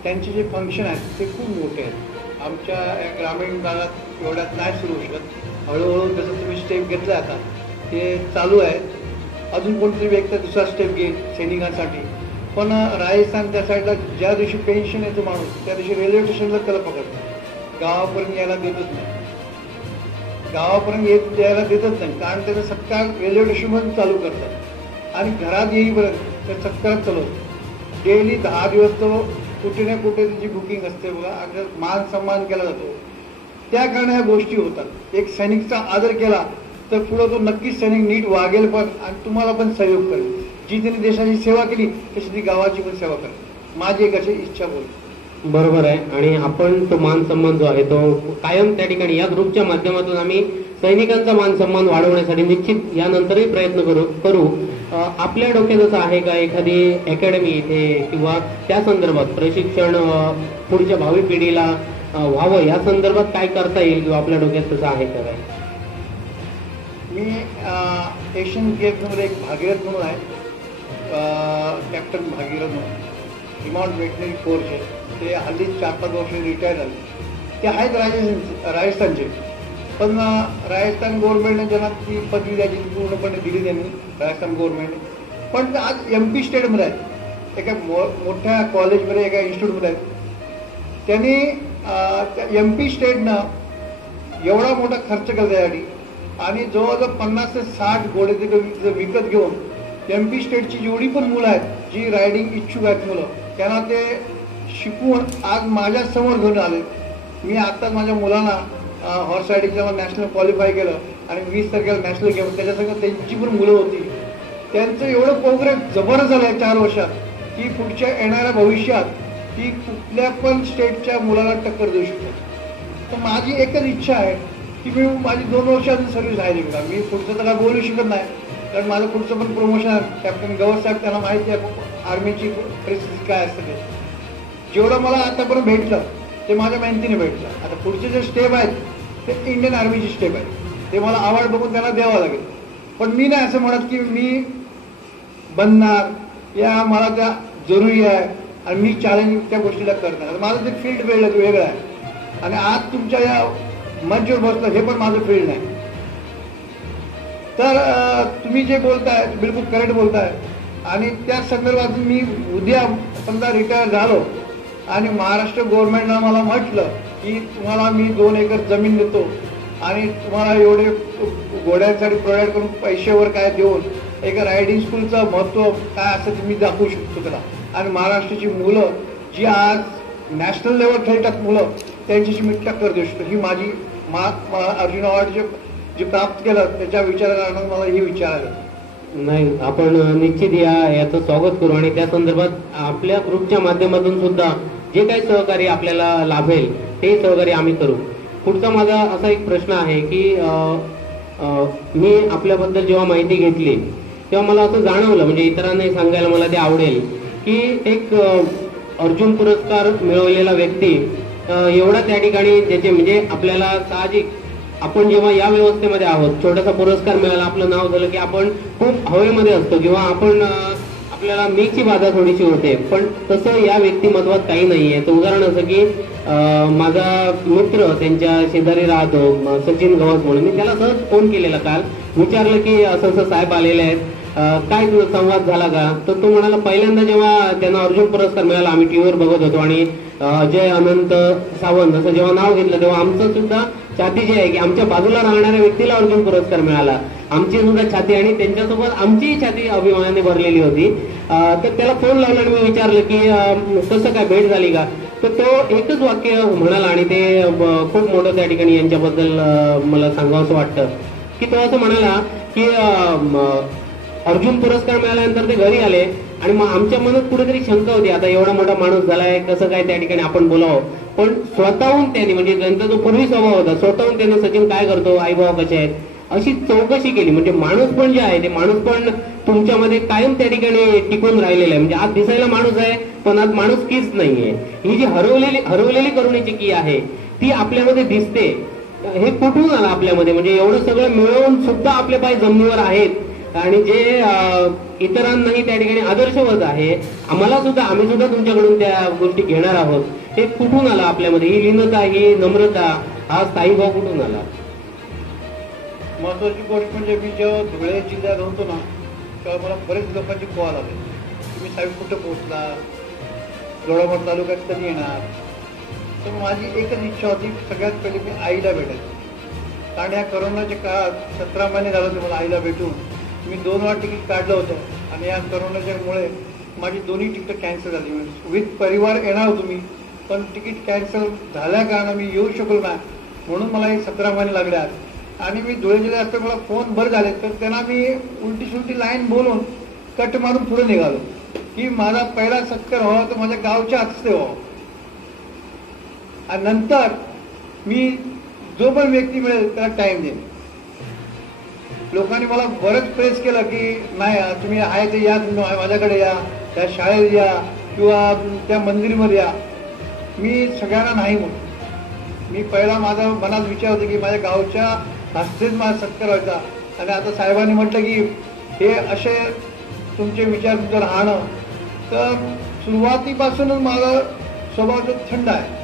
त्यांचे जे फंक्शन आहेत ते खूप मोठे आहेत. आमच्या या ग्रामीण भागात एवढ्यात नाही सुरू होऊ शकत. हळूहळू जसं तुम्ही स्टेप घेतला आता ते चालू आहे. अजून कोणतरी व्यक्ती दुसरा स्टेप घेईल सैनिकांसाठी. पण राजस्थान त्या साईडला ज्या दिवशी पेन्शन येतो माणूस त्या दिवशी रेल्वे स्टेशनला त्याला पकडतात, गावापर्यंत यायला देतच नाही. गावापर्यंत यायला देतच नाही, कारण त्याचा सत्कार रेल्वे स्टेशनमध्ये चालू करतात आणि घरात येईपर्यंत त्या सत्कारात चालवतात. डेली 10 दिवस तो कुठे ना कुठे त्याची बुकिंग असते बघा, अगदी मान सन्मान केला जातो. त्या कारणे या गोष्टी होतात. एक सैनिकचा आदर केला तर पुढे तो नक्कीच सैनिक नीट वागेल पण आणि तुम्हाला पण सहयोग करेल. जी त्यांनी देशाची सेवा केली तशी ती गावाची पण सेवा करेल, माझी एक अशी इच्छा बोल. बरोबर आहे. आणि आपण तो मान सन्मान जो आहे तो कायम त्या ठिकाणी या ग्रुपच्या माध्यमातून आम्ही सैनिकांचा मान सन्मान वाढवण्यासाठी निश्चित यानंतरही प्रयत्न करू. आपल्या डोक्यात असं आहे का एखादी अकॅडमी इथे किंवा त्या संदर्भात प्रशिक्षण पुढच्या भावी पिढीला व्हावं या संदर्भात काय करता येईल किंवा आपल्या डोक्यात तसं आहे का काय? मी एशियन गेम्समध्ये एक भागीरथ म्हणून आहे, कॅप्टन भागीरथ रिमाउंट वेटनरी फोर्सचे, ते हल्ली 4-5 वर्ष रिटायर झाले. ते आहेत राजस्थानचे, पण राजस्थान गव्हर्नमेंटने ज्यांना ती पदवी द्यायची ती पूर्णपणे दिली त्यांनी, राजस्थान गव्हर्नमेंटने. पण ते आज MP स्टेटमध्ये आहेत, एका मोठ्या कॉलेजमध्ये, एका इन्स्टिट्यूटमध्ये आहेत. त्यांनी MP स्टेटनं एवढा मोठा खर्च केला त्यासाठी, आणि जवळजवळ 50 ते 60 घोडे ते विकत घेऊन MP स्टेटची जेवढी पण मुलं आहेत जी रायडिंग इच्छुक आहेत मुलं, त्यांना ते शिकवून आज माझ्या समोर घेऊन आले. मी आत्ताच माझ्या मुलांना हॉर्स रायडिंगला नॅशनल क्वालिफाय केलं आणि 20 तारखेला नॅशनल गेम, त्याच्यासंग त्यांची पण मुलं होती. त्यांचं एवढं प्रोग्रेस जबरदस्त झालं आहे 4 वर्षात, की पुढच्या येणाऱ्या भविष्यात ती कुठल्या पण स्टेटच्या मुलाला टक्कर देऊ शकतात. तर माझी एकच इच्छा आहे की मी माझी 2 वर्षाची सर्व्हिस आहे का, मी पुढचं तर काय बोलू शकत नाही, कारण माझं पुढचं पण प्रमोशन कॅप्टन गवर साहेब त्यांना माहिती आहे आर्मीची परिस्थिती काय असते. ते जेवढं मला आतापर्यंत भेटलं ते माझ्या मेहनतीने भेटलं. आता पुढचे जे स्टेप आहेत ते इंडियन आर्मीची स्टेप आहेत, ते मला आवड बघून त्यांना द्यावं लागेल. पण मी नाही असं म्हणत की मी बनणार या मला त्या जरुरी आहे आणि मी चॅलेंज त्या गोष्टीला करणार. माझं जे फील्ड वेगळं आहे, आणि आज तुमच्या या मंचवर बसलं हे पण माझं फील्ड नाही. तर तुम्ही जे बोलताय बिलकुल करेक्ट बोलताय, आणि त्या संदर्भात मी उद्या समजा रिटायर झालो आणि महाराष्ट्र गव्हर्नमेंटनं मला म्हटलं की तुम्हाला मी 2 एकर जमीन देतो आणि तुम्हाला एवढे घोड्यांसाठी प्रोव्हाइड करून पैशावर काय देऊन एका रायडिंग स्कूलचं महत्त्व काय असं तुम्ही दाखवू शकतो त्याला, आणि महाराष्ट्राची मुलं जी आज नॅशनल लेवल खेळतात मुलं त्यांच्याशी मी टक्कर देऊ शकतो. ही माझी अर्जुन अवॉर्ड जे प्राप्त केलं त्याच्या विचाराला मला हे विचारायला नाही. आपण निश्चित याचं स्वागत करू, आणि त्या संदर्भात आपल्या ग्रुपच्या माध्यमातून सुद्धा जे काही सहकार्य आपल्याला लाभेल ते सहकार्य आम्ही करू. पुढचा माझा असा एक प्रश्न आहे की मी आपल्याबद्दल जेव्हा माहिती घेतली तेव्हा मला असं जाणवलं, म्हणजे इतरांनाही सांगायला मला ते आवडेल, की एक अर्जुन पुरस्कार मिळवलेला व्यक्ती एवढा त्या ठिकाणी त्याचे म्हणजे आपल्याला साहजिक आपण जेव्हा या व्यवस्थेमध्ये आहोत, छोटासा पुरस्कार मिळाला, आपलं नाव झालं की आपण खूप हवेमध्ये असतो किंवा आपण आपल्याला मीची बाधा थोडीशी होते. पण तसं या व्यक्तिमत्वात काही नाहीये. तर उदाहरण असं की माझा मित्र त्यांच्या शेजारी राहतो सचिन गवस म्हणून, मी त्याला सहज फोन केलेला काल, विचारलं की असं असं साहेब आलेले आहेत, काय तुझा संवाद झाला का. तर तो म्हणाला पहिल्यांदा जेव्हा त्यांना अर्जुन पुरस्कार मिळाला आम्ही टीव्हीवर बघत होतो, आणि अजय अनंत सावंत असं जेव्हा नाव घेतलं तेव्हा आमचं सुद्धा छाती जी आहे की आमच्या बाजूला राहणाऱ्या व्यक्तीला अर्जुन पुरस्कार मिळाला, आमची सुद्धा छाती आणि त्यांच्यासोबत आमचीही छाती अभिमानाने भरलेली होती. तर त्याला फोन लावला आणि मी विचारलं की कसं काय भेट झाली का. तर तो एकच वाक्य म्हणाला, आणि ते खूप मोठं त्या ठिकाणी यांच्याबद्दल मला सांगावंसं वाटतं, की तो असं म्हणाला की अर्जुन पुरस्कार मिळाल्यानंतर ते घरी आले आणि मग आमच्या मनात कुठेतरी शंका होती, आता एवढा मोठा माणूस झालाय कसं काय त्या ठिकाणी आपण बोलावं. पण स्वतःहून त्यांनी, म्हणजे त्यांचा जो पूर्वी स्वभाव होता, स्वतःहून त्यांनी सचिन काय करतो, आई बाबा कसे आहेत अशी चौकशी केली. म्हणजे माणूस पण जे आहे ते माणूस पण तुमच्यामध्ये कायम त्या ठिकाणी टिकून राहिलेला आहे. म्हणजे आज दिसायला माणूस आहे पण आज माणूस कीच नाहीये. ही जी हरवलेली करुणेची की आहे ती आपल्यामध्ये दिसते. हे कुठून आलं आपल्यामध्ये, म्हणजे एवढं सगळं मिळवून सुद्धा आपले पाय जमिनीवर आहेत, आणि जे इतरांनाही त्या ठिकाणी आदर्शवत आहे, आम्हाला सुद्धा, आम्ही सुद्धा तुमच्याकडून त्या गोष्टी घेणार आहोत. हे कुठून आलं आपल्यामध्ये, ही लीनता, ही नम्रता, हा स्थायी भाव कुठून आला. महत्वाची गोष्ट म्हणजे मी जेव्हा धुळे जिल्ह्यात होतो ना तेव्हा मला बरेच लोकांची कॉल आले, तुम्ही साहेब कुठं पोहोचला, दोडामार्ग तालुक्यात कधी येणार. तर माझी एकच इच्छा होती, सगळ्यात पहिले मी आईला भेटायचं. कारण या करोनाच्या काळात 17 महिने झाले होते मला आईला भेटून. मी 2 वेळा तिकीट काढलं होतं, आणि या करोनाच्यामुळे माझी दोन्ही तिकीट कॅन्सल झाली. विथ परिवार येणार होतो मी, पण तिकीट कॅन्सल झाल्या कारणाने मी येऊ शकलो नाही, म्हणून मला हे 17 महिने लागले. आणि मी धुळे जिल्ह्यात असता मला फोन बरं झाले, तर त्यांना मी उलटी सुलटी लाईन बोलून कट मारून पुढे निघालो की माझा पहिला सत्कार व्हावा तर माझ्या गावच्या हस्ते व्हावा. आणि नंतर मी जो पण व्यक्ती मिळेल त्याला टाइम देईन. लोकांनी मला बरंच प्रेस केलं की नाही तुम्ही आहे ते या, तुम्ही माझ्याकडे या, त्या शाळेत या किंवा त्या मंदिरमध्ये या. मी सगळ्यांना नाही म्हणून, मी पहिला माझा मनात विचार होता की माझ्या गावच्या हस्तेच माझा सत्कार व्हायचा. आणि आता साहेबांनी म्हटलं की हे असे तुमचे विचार तुमचं राहणं, तर सुरुवातीपासूनच माझा स्वभाव जो थंड आहे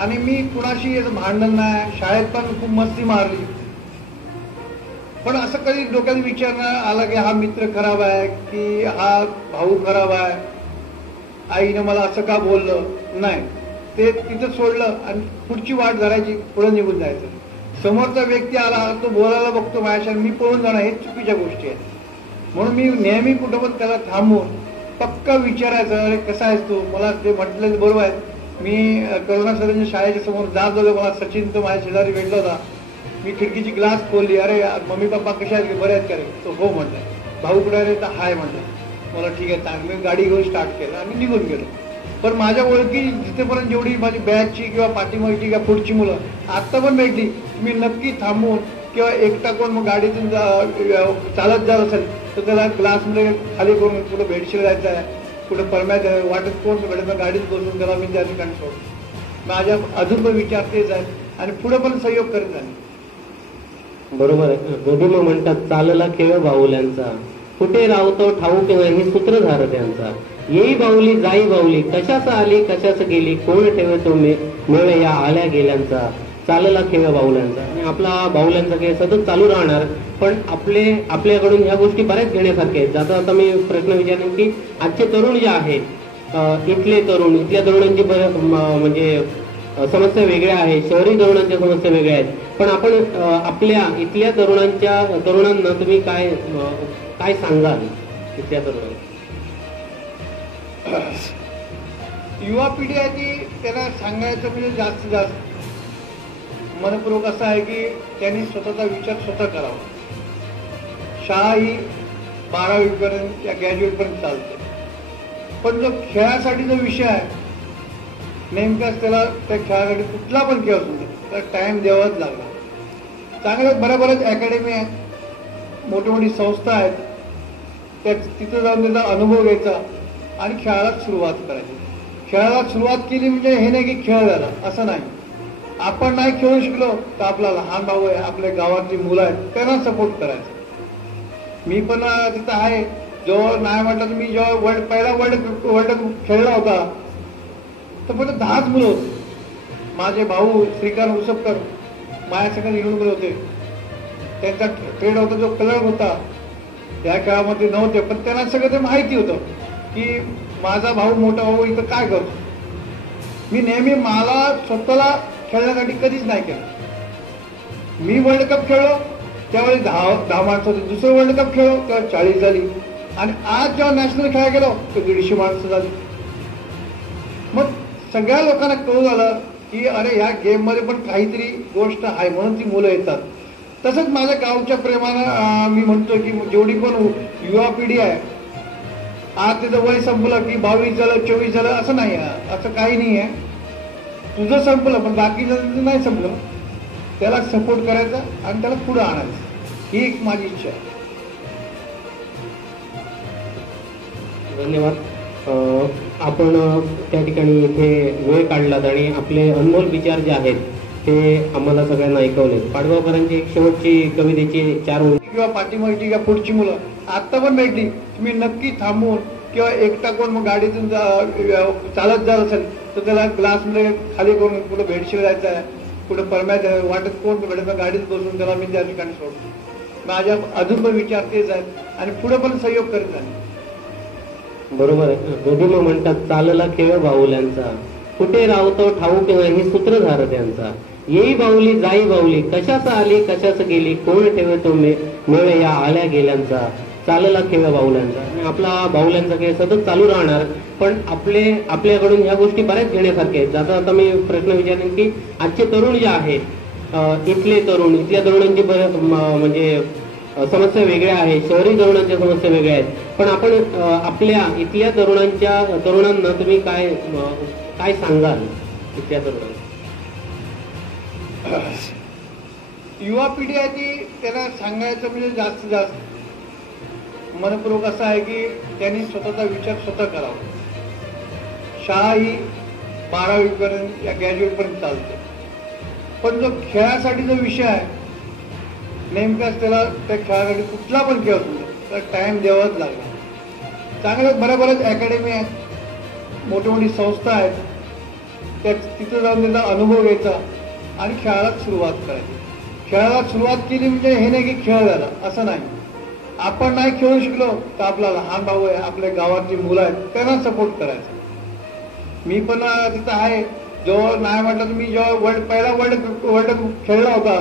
आणि मी कुणाशी असं भांडण नाही. शाळेत पण खूप मस्ती मारली, पण असं कधी डोक्यात विचार नाही आला की हा मित्र खराब आहे की हा भाऊ खराब आहे, आईनं मला असं का बोललं. नाही, ते तिथं सोडलं आणि पुढची वाट धरायची, पुढे निघून जायचं. समोरचा व्यक्ती आला, तो बोलायला बघतो माझ्याशी, मी पळून जाणं हे चुकीच्या गोष्टी आहेत. म्हणून मी नेहमी कुठं पण त्याला थांबून पक्का विचारायचं, अरे कसा आहेस तू. मला ते म्हटलं बरोबर आहे. मी करुणा सरांच्या शाळेच्या समोर जात होतो, मला सचिन तो माझ्या शेजारी भेटला होता. मी खिडकीची ग्लास खोलली, अरे मम्मी पप्पा कशा आहेत, बरे आहेत का रे. तो हो म्हटलं. भाऊ कुठे रे, तर हाय म्हटलं. मला ठीक आहे चांगलं. मी गाडी घेऊन स्टार्ट केलं आणि निघून गेलो. पण माझ्या ओळखी जिथेपर्यंत जेवढी माझी बॅचची किंवा पाठीमागची किंवा पुढची मुलं आत्ता पण भेटली, मी नक्की थांबून किंवा एकटा कोण मग गाडीतून चालत जात असेल तर त्याला ग्लासमध्ये खाली करून कुठं बेडशीट जायचं आहे, कुठं परम्यात वाटत कोण भेटत गाडीत बसून त्याला मी त्या ठिकाणी सोडतो. माझ्या अजून पण विचार तेच आहे आणि पुढे पण सहयोग करत आहे. बरोबर आहे. गोधूम म्हणतात चालला खेळ बाहुल्यांचा, कुठे रावतो ठाऊक हे सूत्रधार त्यांचा. येई बाहुली जाई बाहुली, कशाच आली कशाच गेली, कोण ठेवतो मेळ या आल्या गेल्यांचा. चालला खेळ बाहुल्यांचा. आणि आपला बाहुल्यांचा खेळ सतत चालू राहणार. पण आपल्याकडून ह्या गोष्टी बऱ्याच घेण्यासारख्या आहेत. जाता आता मी प्रश्न विचारेन की आजचे तरुण जे आहेत, इथल्या तरुणांची म्हणजे समस्या वेगळ्या आहेत, शहरी तरुणांच्या समस्या वेगळ्या आहेत. पण आपण आपल्या इथल्या तरुणांना तुम्ही काय सांगाल इथल्या तरुणांना? युवा पिढी आहे ती, त्याला सांगायचं म्हणजे जास्तीत जास्त मनपूर्वक असं आहे की त्यांनी स्वतःचा विचार स्वतः करावा. शाळा ही 12वी पर्यंत या ग्रॅज्युएटपर्यंत चालते, पण जो खेळासाठी जो विषय आहे नेमकाच त्याला त्या खेळासाठी कुठला पण खेळ असू दे त्याला टाइम द्यावाच लागला. चांगल्या बऱ्याच अकॅडमी आहेत, मोठी मोठी संस्था आहेत, त्या तिथं जाऊन त्याचा अनुभव घ्यायचा आणि खेळाला सुरुवात करायची. खेळाला सुरुवात केली म्हणजे हे नाही की खेळ झाला असं नाही. आपण नाही खेळू शिकलो तर आपला लहान भाऊ आहे, आपल्या गावातली मुलं आहेत, त्यांना सपोर्ट करायचं. मी पण तिथं आहे. जेव्हा नाही म्हटलं तर मी जेव्हा पहिला वर्ल्ड कप खेळला होता तर पण 10च मुलं होते. माझे भाऊ श्रीकांत उसपकर माझ्या सगळं येऊन गेले होते. त्यांचा ट्रेड होता, जो कलर होता त्या खेळामध्ये नव्हते, पण त्यांना सगळं ते माहिती होतं की माझा भाऊ मोठा भाऊ इथं काय करतो. मी नेहमी मला स्वतःला खेळण्यासाठी कधीच नाही केलं. मी वर्ल्ड कप खेळलो त्यावेळी 10 माणसं होती. दुसरं वर्ल्ड कप खेळलो तेव्हा 40 झाली आणि आज जेव्हा नॅशनल खेळायला गेलो तर 150 माणसं झाली. मग सगळ्या लोकांना कळून आलं की अरे ह्या गेम मध्ये पण काहीतरी गोष्ट आहे, म्हणून ती मुलं येतात. तसंच माझ्या गावच्या प्रेमानं मी म्हणतो की जेवढी पण युवा पिढी आहे, आज तिचं वय संपलं की 22 झालं 24 झालं असं नाही आहे, असं काही नाही आहे. तुझं संपलं पण बाकीचं नाही संपलं, त्याला सपोर्ट करायचा आणि त्याला पुढे आणायचं, ही एक माझी इच्छा आहे. धन्यवाद. आपण त्या ठिकाणी इथे वेळ काढलात आणि आपले अनमोल विचार जे आहेत ते आम्हाला सगळ्यांना ऐकवले. पाडगावकरांची एक शेवटची कवितेची 4 ओळी किंवा पाठीमागची किंवा पुढची मुलं आत्ता पण भेटली, तुम्ही नक्की थांबून किंवा एकटा कोण मग गाडीतून चालत जात असेल तर त्याला ग्लासमध्ये खाली करून कुठं बेडशीट जायचं आहे, कुठं परम्यात वाटत कोण भेटत गाडीत बसून त्याला मी त्या ठिकाणी सोडतो. माझ्या अजून पण विचार तेच आहेत आणि पुढे पण सहयोग करीत आहे. बरोबर आहे. गोधूम म्हणतात चालला खेळ बाहुल्यांचा, कुठे रावतो ठाऊक हे सूत्रधार त्यांचा. येई बाहुली जाई बाहुली, कशाच आली कशाच गेली, कोण ठेवतो मेळ या आल्या गेल्यांचा. चालला खेळ बाहुल्यांचा. आणि आपला बाहुल्यांचा खेळ सतत चालू राहणार. पण आपल्याकडून ह्या गोष्टी बऱ्याच घेण्यासारख्या आहेत. जाता आता मी प्रश्न विचारेन की आजचे तरुण जे आहेत, इथल्या तरुणांची म्हणजे समस्या वेगळ्या आहेत, शहरी तरुणांच्या समस्या वेगळ्या आहेत. पण आपण आपल्या इथल्या तरुणांना तुम्ही काय सांगाल इथल्या तरुणांना? युवा पिढी आहे ती, त्याला सांगायचं म्हणजे जास्तीत जास्त मनपूर्वक असं आहे की त्यांनी स्वतःचा विचार स्वतः करावा. शाळा ही 12वी पर्यंत या ग्रॅज्युएटपर्यंत चालते, पण जो खेळासाठी जो विषय आहे नेमकाच त्याला त्या खेळासाठी कुठला पण खेळ असू दे त्याला टाइम द्यावाच लागला. चांगल्या बऱ्याच अकॅडमी आहेत, मोठी मोठी संस्था आहेत, त्या तिथं जाऊन त्याचा अनुभव घ्यायचा आणि खेळाला सुरुवात करायची. खेळाला सुरुवात केली म्हणजे हे नाही की खेळ झाला असं नाही. आपण नाही खेळू शिकलो तर आपला लहान भाऊ आहे, आपल्या गावातली मुलं आहेत, त्यांना सपोर्ट करायचा. मी पण तिथं आहे. जेव्हा नाही म्हटलं तर मी जेव्हा पहिला वर्ल्ड कप खेळला होता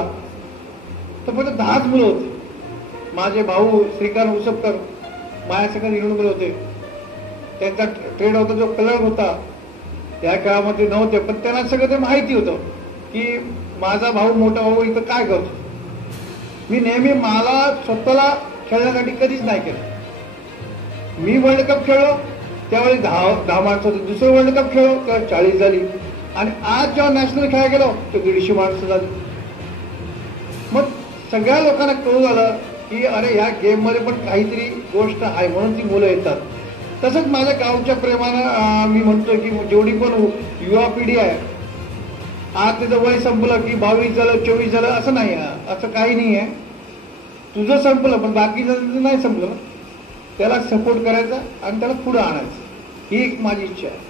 तर फक्त 10च मुलं होती. माझे भाऊ श्रीकांत उसपकर माझ्यासकट येऊन मुलं होते. त्यांचा ट्रेड होता, जो कलर होता त्या खेळामध्ये नव्हते, पण त्यांना सगळं ते माहिती होतं की माझा भाऊ मोठा भाऊ इथं काय करतो. मी नेहमी मला स्वतःला खेळण्यासाठी कधीच नाही केलं. मी वर्ल्ड कप खेळलो त्यावेळी 10 माणसं होती. दुसरं वर्ल्ड कप खेळलो तेव्हा 40 झाली आणि आज जेव्हा नॅशनल खेळायला गेलो तर 150 माणसं झाली. मग सगळ्या लोकांना कळून आलं की अरे ह्या गेम मध्ये पण काहीतरी गोष्ट आहे, म्हणून ती मुलं येतात. तसंच माझ्या गावच्या प्रेमानं मी म्हणतो की जेवढी पण युवा पिढी आहे, आज त्याचं वय संपलं की 22 झालं 24 झालं असं नाही आहे, असं काही नाही आहे. तुझं संपलं पण बाकीचं नाही संपलं, त्याला सपोर्ट करायचा आणि त्याला पुढं आणायचं, ही एक माझी इच्छा आहे.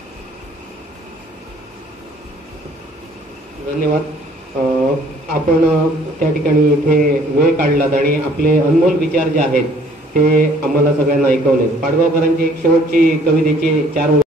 धन्यवाद. आपण त्या ठिकाणी इथे वेळ काढलात आणि आपले अनमोल विचार जे आहेत ते आम्हाला सगळ्यांना ऐकवले. पाडगावकरांची एक शेवटची कवितेची 4